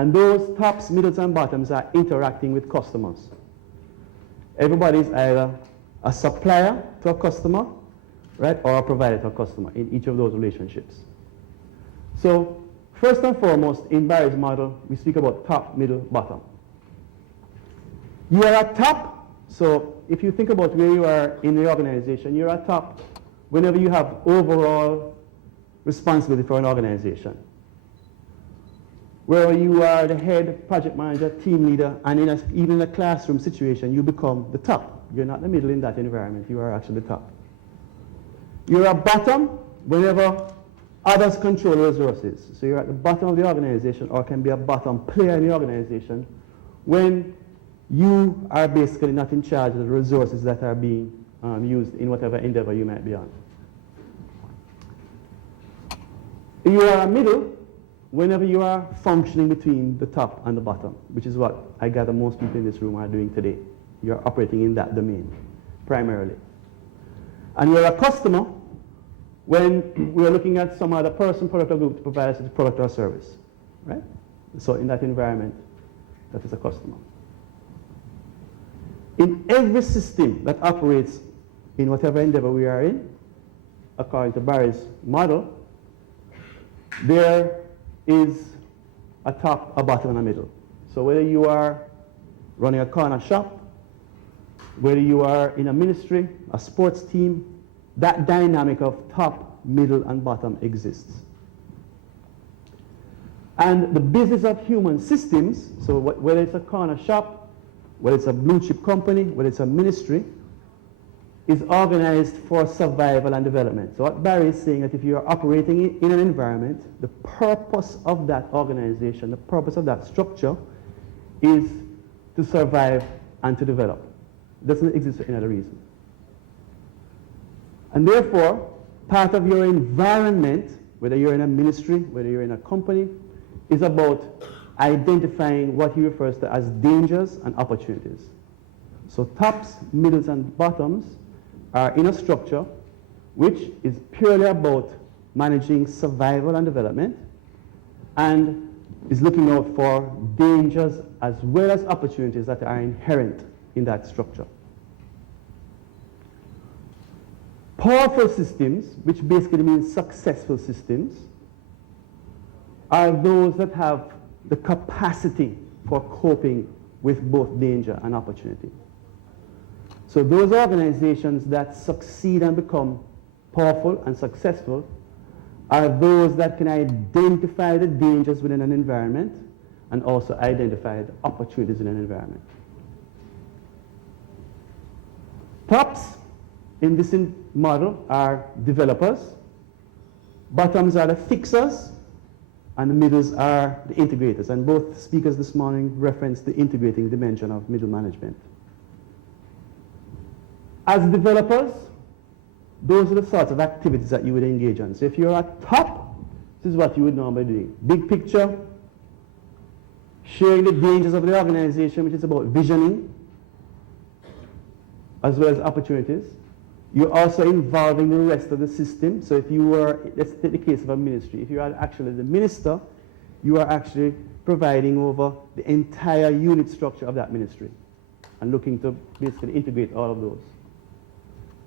And those tops, middles, and bottoms are interacting with customers. Everybody is either a supplier to a customer, right, or a provider to a customer in each of those relationships. So first and foremost, in Barry's model, we speak about top, middle, bottom. You are at top, so if you think about where you are in the organization, you're at top whenever you have overall responsibility for an organization. Where you are the head, project manager, team leader, and even in a classroom situation, you become the top. You're not the middle in that environment, you are actually the top. You're at bottom whenever others control resources. So you're at the bottom of the organization, or can be a bottom player in the organization, when you are basically not in charge of the resources that are being used in whatever endeavor you might be on. You are a middle whenever you are functioning between the top and the bottom, which is what I gather most people in this room are doing today. You're operating in that domain, primarily. And you're a customer when we're looking at some other person, product, or group to provide us with a product or service, right? So in that environment, that is a customer. In every system that operates in whatever endeavor we are in, according to Barry's model, there is a top, a bottom, and a middle. So whether you are running a corner shop, whether you are in a ministry, a sports team, that dynamic of top, middle, and bottom exists. And the business of human systems, so whether it's a corner shop, whether it's a blue chip company, whether it's a ministry, is organized for survival and development. So what Barry is saying, that if you are operating in an environment, the purpose of that organization, the purpose of that structure is to survive and to develop. It doesn't exist for any other reason. And therefore, part of your environment, whether you're in a ministry, whether you're in a company, is about identifying what he refers to as dangers and opportunities. So tops, middles, and bottoms are in a structure which is purely about managing survival and development, and is looking out for dangers as well as opportunities that are inherent in that structure. Powerful systems, which basically means successful systems, are those that have the capacity for coping with both danger and opportunity. So those organizations that succeed and become powerful and successful are those that can identify the dangers within an environment and also identify the opportunities in an environment. Tops in this model are developers, bottoms are the fixers, and the middles are the integrators. And both speakers this morning referenced the integrating dimension of middle management. As developers, those are the sorts of activities that you would engage in. So if you're at top, this is what you would normally do. Big picture, sharing the dangers of the organization, which is about visioning, as well as opportunities. You're also involving the rest of the system. So if you were, let's take the case of a ministry. If you are actually the minister, you are actually providing over the entire unit structure of that ministry and looking to basically integrate all of those.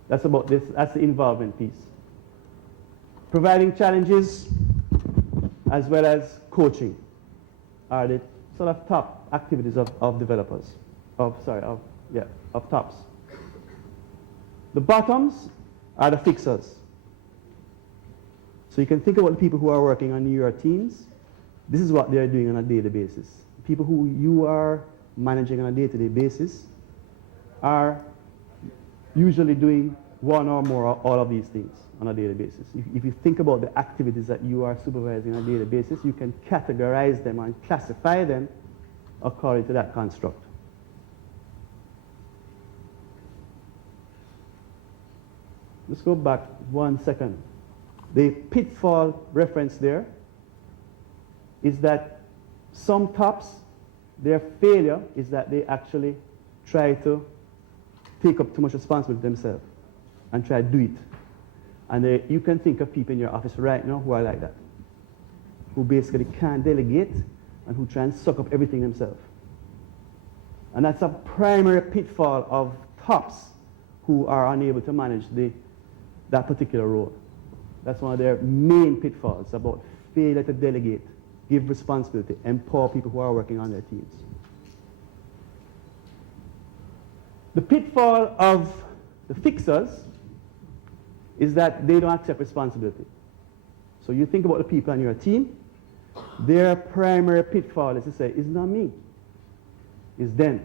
That's about this, that's the involvement piece. Providing challenges as well as coaching are the sort of top activities of developers, of tops. The bottoms are the fixers. So you can think about the people who are working on your teams. This is what they're doing on a daily basis. People who you are managing on a day-to-day basis are usually doing one or more of all of these things on a daily basis. If you think about the activities that you are supervising on a daily basis, you can categorize them and classify them according to that construct. Let's go back 1 second. The pitfall reference there is that some tops, their failure is that they actually try to take up too much responsibility themselves and try to do it. And you can think of people in your office right now who are like that, who basically can't delegate and who try and suck up everything themselves. And that's a primary pitfall of tops who are unable to manage that particular role. That's one of their main pitfalls about failure to delegate, give responsibility, empower people who are working on their teams. The pitfall of the fixers is that they don't accept responsibility. So you think about the people on your team, their primary pitfall is to say, it's not me, it's them.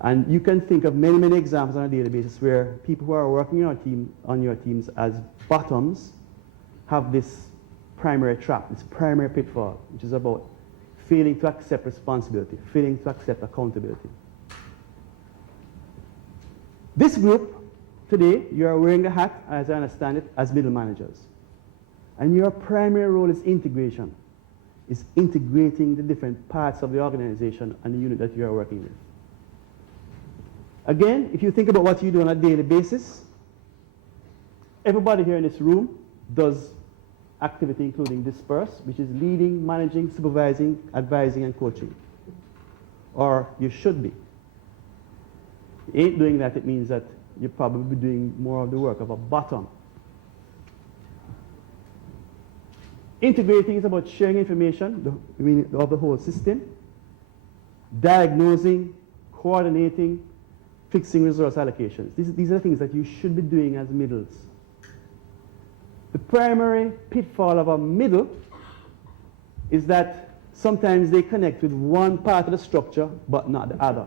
And you can think of many, many examples on a daily basis where people who are working on your teams as bottoms have this primary trap, this primary pitfall, which is about failing to accept responsibility, failing to accept accountability. This group, today, you are wearing the hat, as I understand it, as middle managers. And your primary role is integration, is integrating the different parts of the organization and the unit that you are working with. Again, if you think about what you do on a daily basis, everybody here in this room does activity including disperse, which is leading, managing, supervising, advising, and coaching. Or you should be. If you ain't doing that, it means that you're probably doing more of the work of a bottom. Integrating is about sharing information of the whole system, diagnosing, coordinating, fixing resource allocations. These are things that you should be doing as middles. The primary pitfall of a middle is that sometimes they connect with one part of the structure but not the other.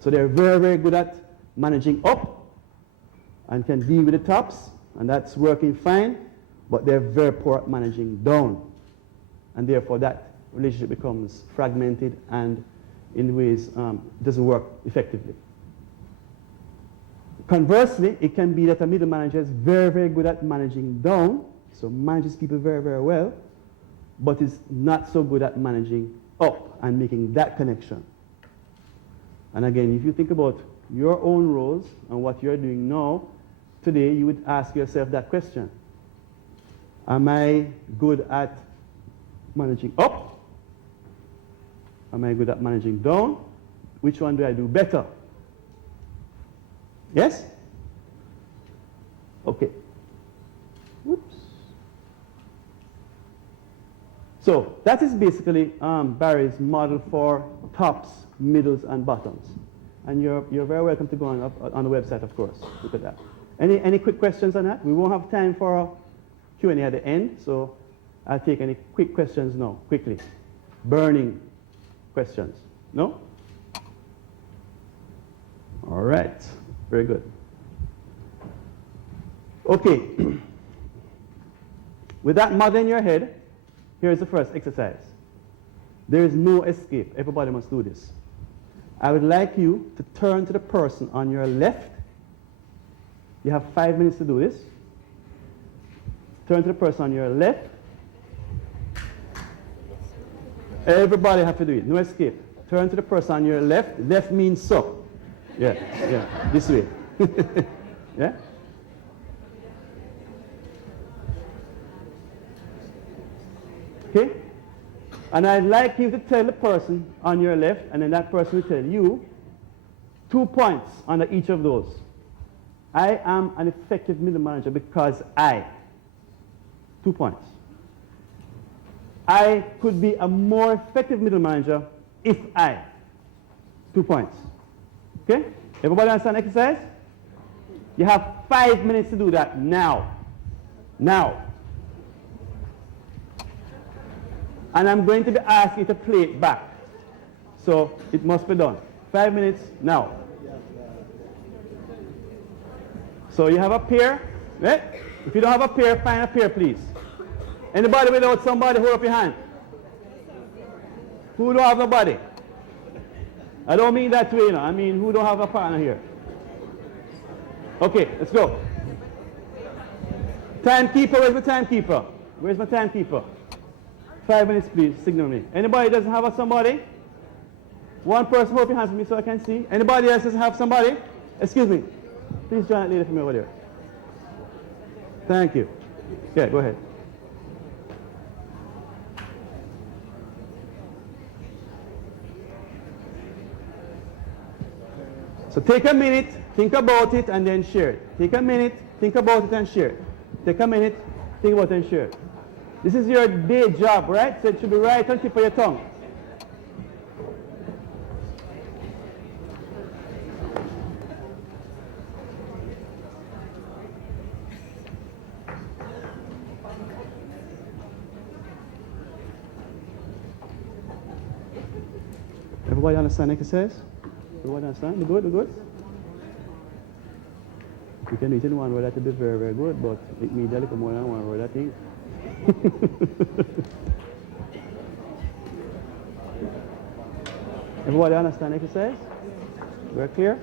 So they're very, very good at managing up and can deal with the tops, and that's working fine, but they're very poor at managing down. And therefore that relationship becomes fragmented and in ways doesn't work effectively. Conversely, it can be that a middle manager is very, very good at managing down, so manages people very, very well, but is not so good at managing up and making that connection. And again, if you think about your own roles and what you're doing now, today you would ask yourself that question. Am I good at managing up? Am I good at managing down? Which one do I do better? Yes? Okay. Whoops. So that is basically Barry's model for tops, middles, and bottoms. And you're very welcome to go on the website, of course. Look at that. Any quick questions on that? We won't have time for a Q&A at the end, so I'll take any quick questions now, quickly. Burning questions. No? All right. Very good. Okay. With that model in your head, here's the first exercise. There is no escape. Everybody must do this. I would like you to turn to the person on your left. You have 5 minutes to do this. Turn to the person on your left. Everybody have to do it. No escape. Turn to the person on your left. Left means so. Yeah, this way. Yeah? Okay? And I'd like you to tell the person on your left, and then that person will tell you 2 points under each of those. I am an effective middle manager because I. 2 points. I could be a more effective middle manager if I. 2 points. Okay? Everybody understand the exercise? You have 5 minutes to do that now. Now. And I'm going to be asking you to play it back. So it must be done. 5 minutes now. So you have a pair, right? If you don't have a pair, find a pair, please. Anybody without somebody, hold up your hand. Who don't have nobody? I don't mean that way, you know. I mean, who don't have a partner here? Okay, let's go. Timekeeper, where's my timekeeper? Where's my timekeeper? 5 minutes, please. Signal me. Anybody doesn't have a somebody? One person, hold up your hands for me so I can see. Anybody else doesn't have somebody? Excuse me. Please join that lady for me over there. Thank you. Yeah, go ahead. So take a minute, think about it, and then share it. Take a minute, think about it, and share it. Take a minute, think about it, and share it. This is your day job, right? So it should be right on the tip of your tongue. Everybody understand exercise? Everybody understand? We good? We good? You can do it in one word that will be very, very good, but it means a little more than one word, I think. Everybody understand exercise? We're clear?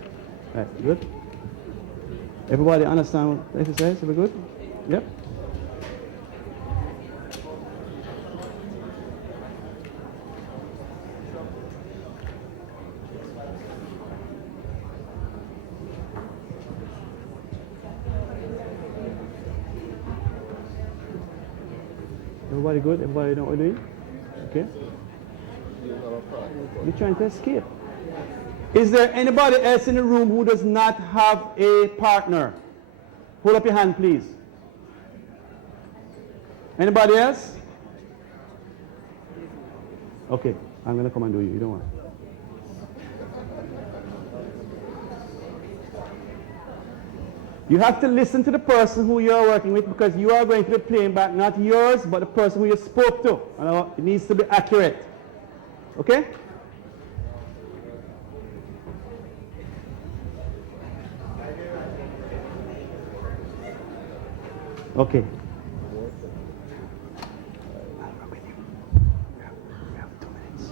Right, good. Everybody understand exercise? Are we good? Yep. Everybody good? Everybody know what we're doing? Okay. You're trying to escape. Is there anybody else in the room who does not have a partner? Hold up your hand, please. Anybody else? Okay, I'm going to come and do you. You don't want. You have to listen to the person who you are working with, because you are going to be playing back not yours, but the person who you spoke to. And it needs to be accurate. Okay? Okay. We have 2 minutes.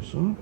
Turn this off.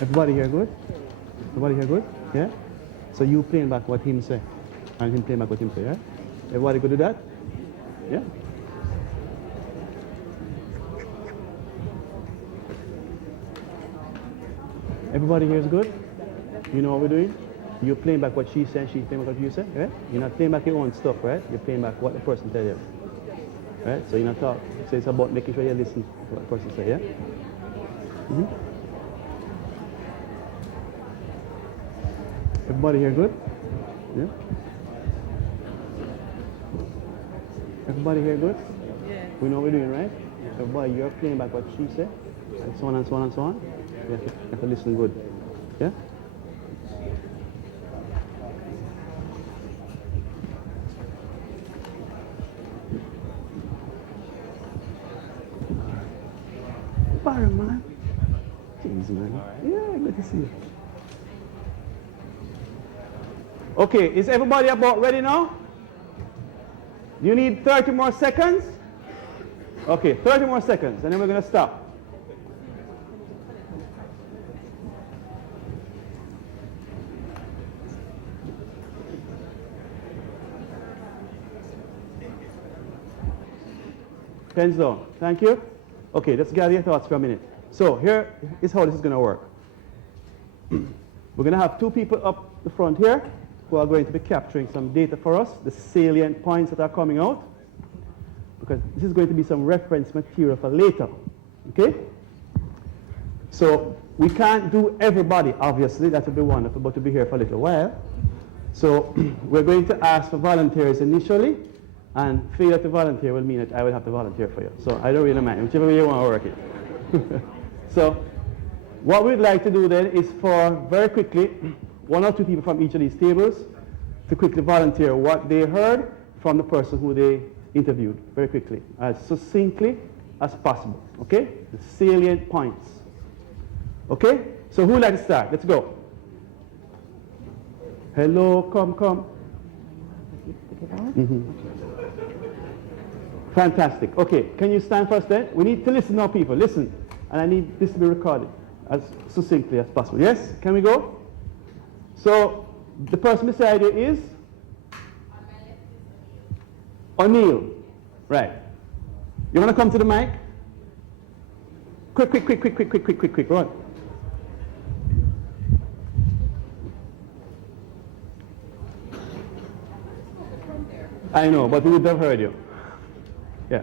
Everybody here good? Everybody here good? Yeah? So you playing back what him say, and him playing back what him say, yeah? Everybody good with that? Yeah. Everybody here is good? You know what we're doing? You're playing back what she said, she's playing back what you said, right? You're not playing back your own stuff, right? You're playing back what the person tells you. Right? So you're not talking. So it's about making sure you listen to what the person says, yeah? Mm-hmm. Everybody here good? Yeah? Everybody here good? Yeah. We know what we're doing, right? Everybody, you're playing back what she said, and so on and so on and so on. You have to listen good. Yeah? Barry, man. Jeez, man. Yeah, good to see you. Okay, is everybody about ready now? You need 30 more seconds? Okay, 30 more seconds, and then we're going to stop. Pens down. Thank you. Okay, let's gather your thoughts for a minute. So here is how this is going to work. We're going to have two people up the front here who are going to be capturing some data for us, the salient points that are coming out, because this is going to be some reference material for later. Okay? So we can't do everybody, obviously. That would be wonderful, but we'll be here for a little while. So we're going to ask for volunteers initially, and failure to volunteer will mean that I will have to volunteer for you. So I don't really mind, whichever way you want to work it. So what we'd like to do then is for, very quickly, one or two people from each of these tables to quickly volunteer what they heard from the person who they interviewed, very quickly, as succinctly as possible, okay? The salient points. Okay? So who would like to start? Let's go. Hello, come. Mm-hmm. Fantastic. Okay, can you stand first then? We need to listen now, people. Listen. And I need this to be recorded as succinctly as possible. Yes? Can we go? So, the person beside you is? O'Neill. Right. You want to come to the mic? Quick. Run. I know, but we would have heard you. Yeah.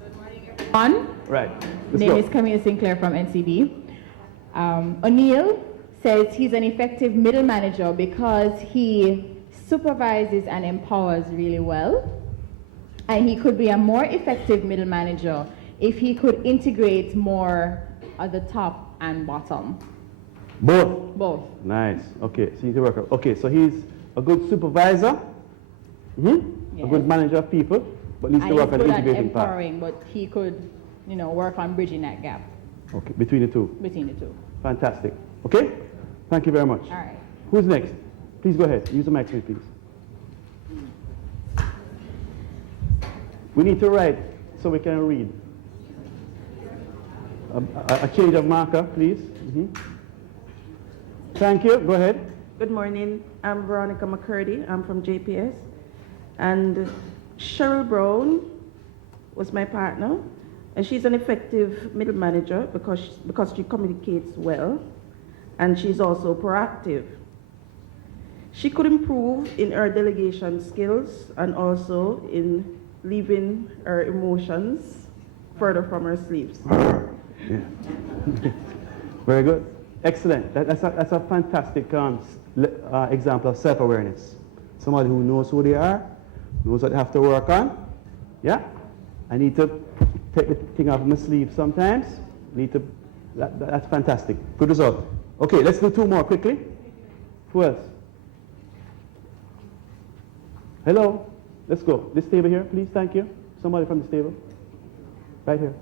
Good morning, everyone. Right. Name is Camille Sinclair from NCB. O'Neill says he's an effective middle manager because he supervises and empowers really well. And he could be a more effective middle manager if he could integrate more at the top and bottom. Both. Nice. Okay, so you need to work out. Okay, so he's a good supervisor, yes. A good manager of people, but needs to work on the integrating part. Empowering, but he could, work on bridging that gap. Okay, between the two. Between the two. Fantastic. Okay? Thank you very much. All right. Who's next? Please go ahead. Use the mic, please. We need to write so we can read. A change of marker, please. Mm-hmm. Thank you. Go ahead. Good morning. I'm Veronica McCurdy. I'm from JPS. And Cheryl Brown was my partner. And she's an effective middle manager because she communicates well. And she's also proactive. She could improve in her delegation skills and also in leaving her emotions further from her sleeves. Yeah. Very good. Excellent. That's a fantastic example of self-awareness. Somebody who knows who they are, knows what they have to work on. Yeah? I need to take the thing off my sleeve sometimes. That's fantastic. Good result. Okay, let's do two more quickly. Who else? Hello? Let's go. This table here, please. Thank you. Somebody from this table. Right here.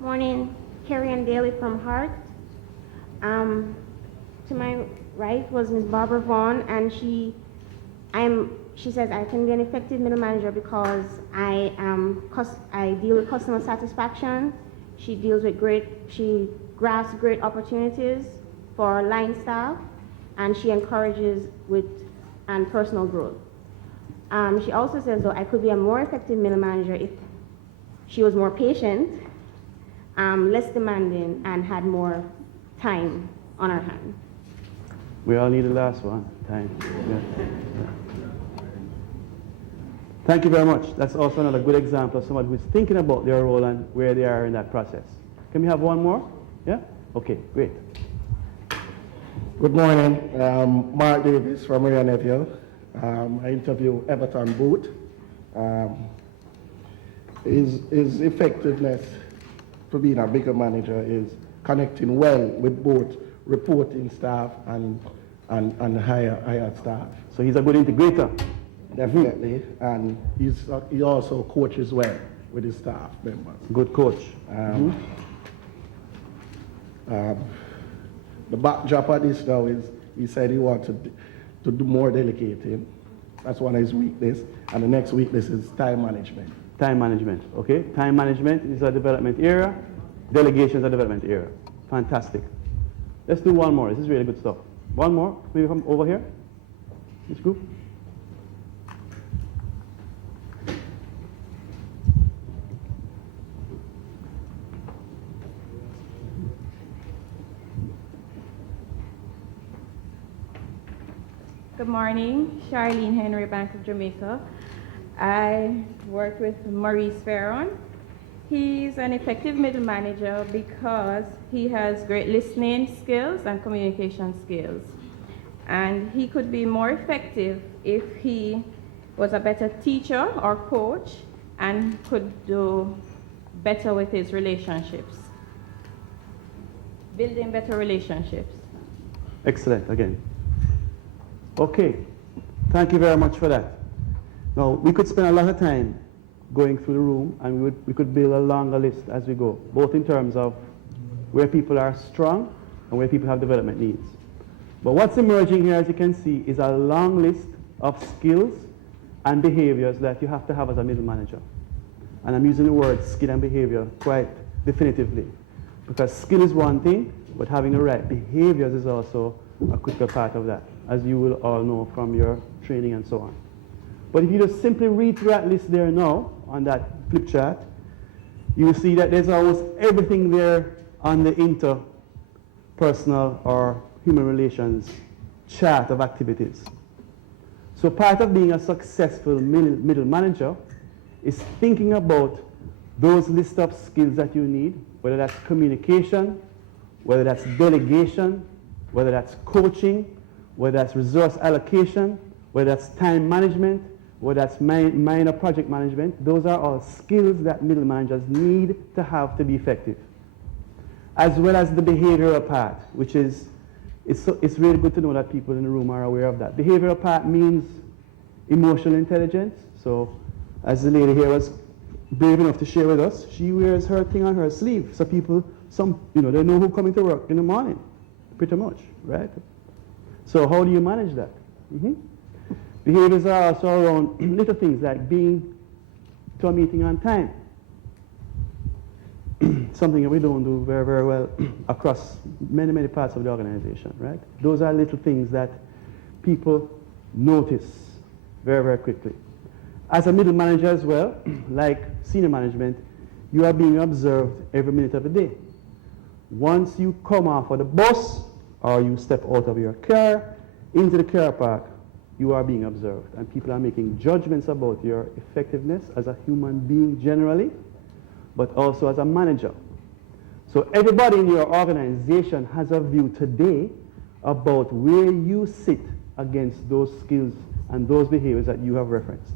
Morning, Carrie Ann Daly from Hart. To my right was Ms. Barbara Vaughn, and she says I can be an effective middle manager because I deal with customer satisfaction. She grasps great opportunities for line staff, and she encourages and personal growth. She also says, though, I could be a more effective middle manager if she was more patient, less demanding, and had more time on her hands. We all need the last one, time. Yeah. Thank you very much. That's also another good example of someone who's thinking about their role and where they are in that process. Can we have one more? Yeah? Okay, great. Good morning. Mark Davis from Maria Nephew. I interview Everton Booth. His effectiveness to being a bigger manager is connecting well with both reporting staff and higher staff. So he's a good integrator. Definitely, and he also coaches well with his staff members. Good coach. The backdrop of this now is he said he wants to do more delegating. That's one of his weaknesses. And the next weakness is time management. Time management, okay? Time management is a development area. Delegation is a development area. Fantastic. Let's do one more. This is really good stuff. One more, maybe from over here. This group. Good morning, Charlene Henry, Bank of Jamaica. I work with Maurice Ferron. He's an effective middle manager because he has great listening skills and communication skills. And he could be more effective if he was a better teacher or coach and could do better with his relationships. Building better relationships. Excellent, again. Okay, thank you very much for that. Now, we could spend a lot of time going through the room, and we could build a longer list as we go, both in terms of where people are strong and where people have development needs. But what's emerging here, as you can see, is a long list of skills and behaviors that you have to have as a middle manager. And I'm using the word skill and behavior quite definitively, because skill is one thing, but having the right behaviors is also a critical part of that, as you will all know from your training and so on. But if you just simply read through that list there now, on that flip chart, you will see that there's almost everything there on the interpersonal or human relations chart of activities. So part of being a successful middle manager is thinking about those list of skills that you need, whether that's communication, whether that's delegation, whether that's coaching, whether that's resource allocation, whether that's time management, whether that's minor project management. Those are all skills that middle managers need to have to be effective. As well as the behavioral part, which is, it's really good to know that people in the room are aware of that. Behavioral part means emotional intelligence. So as the lady here was brave enough to share with us, she wears her thing on her sleeve. So people, they know who coming to work in the morning, pretty much, right? So how do you manage that? Behaviors are also around little things like being to a meeting on time. Something that we don't do very, very well across many, many parts of the organization, right? Those are little things that people notice very, very quickly. As a middle manager as well, like senior management, you are being observed every minute of the day. Once you come off of the bus or you step out of your car into the car park, you are being observed, and people are making judgments about your effectiveness as a human being generally, but also as a manager. So everybody in your organization has a view today about where you sit against those skills and those behaviors that you have referenced.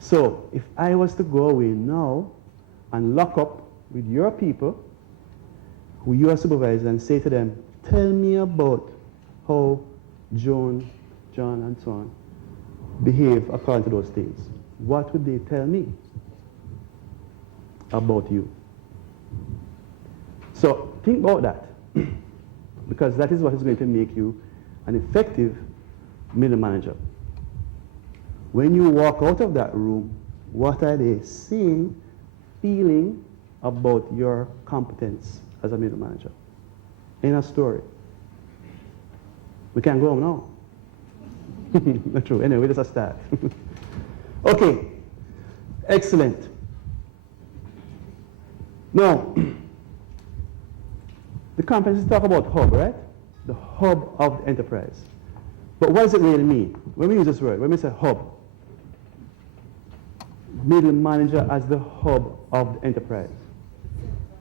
So if I was to go away now and lock up with your people who you are supervising and say to them, tell me about how Joan, John, and so on behave according to those things, what would they tell me about you? So think about that, because that is what is going to make you an effective middle manager. When you walk out of that room, what are they seeing, feeling, about your competence as a middle manager. In a story. We can't go home now. Not true. Anyway, that's a start. Okay. Excellent. Now, the conference talk about hub, right? The hub of the enterprise. But what does it really mean? When we use this word, when we say hub, middle manager as the hub of the enterprise.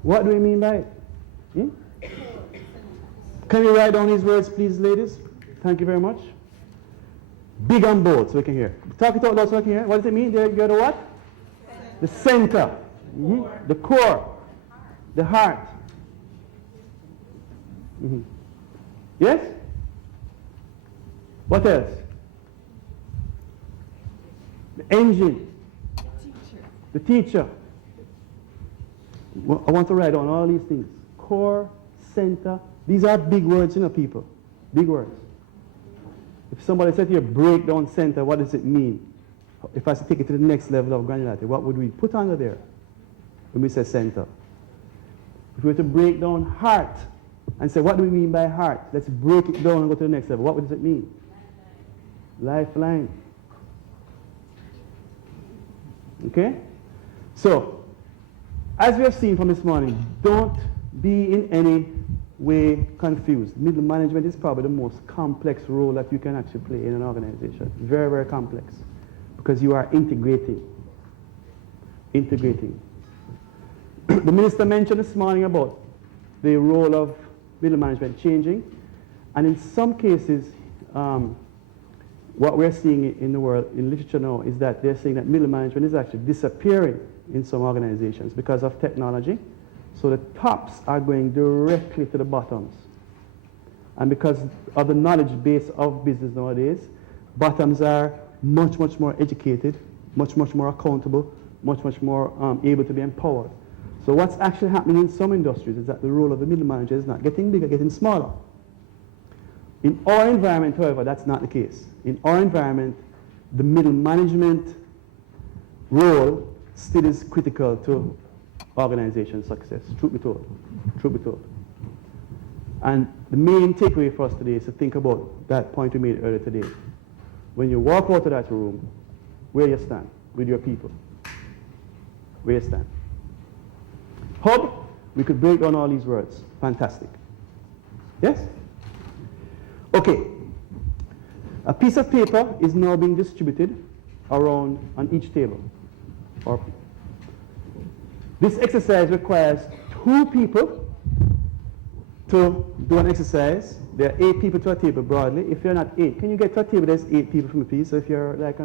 What do we mean by it? Can you write down these words, please, ladies? Thank you very much. Big and bold, so we can hear. Talk it out loud so we can hear. What does it mean? You're the what? The center. The core. The heart. Yes? What else? The engine. The teacher. I want to write down all these things. Core, center. These are big words, people. Big words. If somebody said here, breakdown center, what does it mean? If I was to take it to the next level of granularity, what would we put under there when we say center? If we were to break down heart and say, what do we mean by heart? Let's break it down and go to the next level. What does it mean? Lifeline. Okay? So, as we have seen from this morning, don't be in any way confused. Middle management is probably the most complex role that you can actually play in an organization. Very, very complex. Because you are integrating. Integrating. The minister mentioned this morning about the role of middle management changing. And in some cases, what we're seeing in the world, in literature now, is that they're saying that middle management is actually disappearing in some organizations because of technology. So the tops are going directly to the bottoms. And because of the knowledge base of business nowadays, bottoms are much, much more educated, much, much more accountable, much, much more able to be empowered. So what's actually happening in some industries is that the role of the middle manager is not getting bigger, getting smaller. In our environment, however, that's not the case. In our environment, the middle management role still is critical to organization success, truth be told. Truth be told. And the main takeaway for us today is to think about that point we made earlier today. When you walk out of that room, where you stand with your people. Where you stand. Hub, we could break down all these words. Fantastic. Yes? Okay. A piece of paper is now being distributed around on each table. This exercise requires 2 people to do an exercise. There are 8 people to a table broadly. If you're not 8, can you get to a table there's 8 people from a piece? So if you're like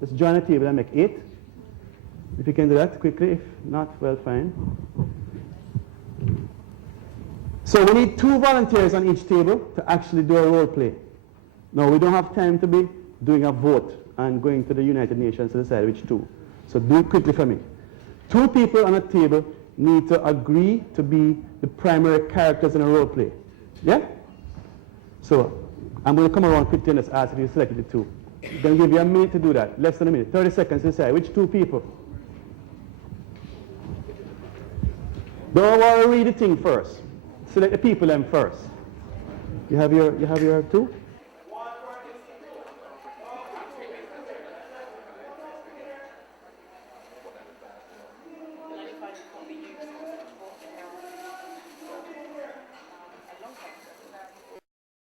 let's join a table and make 8. If you can do that quickly, if not, well, fine. So we need 2 volunteers on each table to actually do a role play. Now, we don't have time to be doing a vote and going to the United Nations to decide which 2. So do it quickly for me. 2 people on a table need to agree to be the primary characters in a role play. Yeah? So I'm going to come around quickly and just ask if you selected the 2. I'm going to give you a minute to do that. Less than a minute. 30 seconds to decide which 2 people. Don't worry, read the thing first. Select the people then first. You have your 2?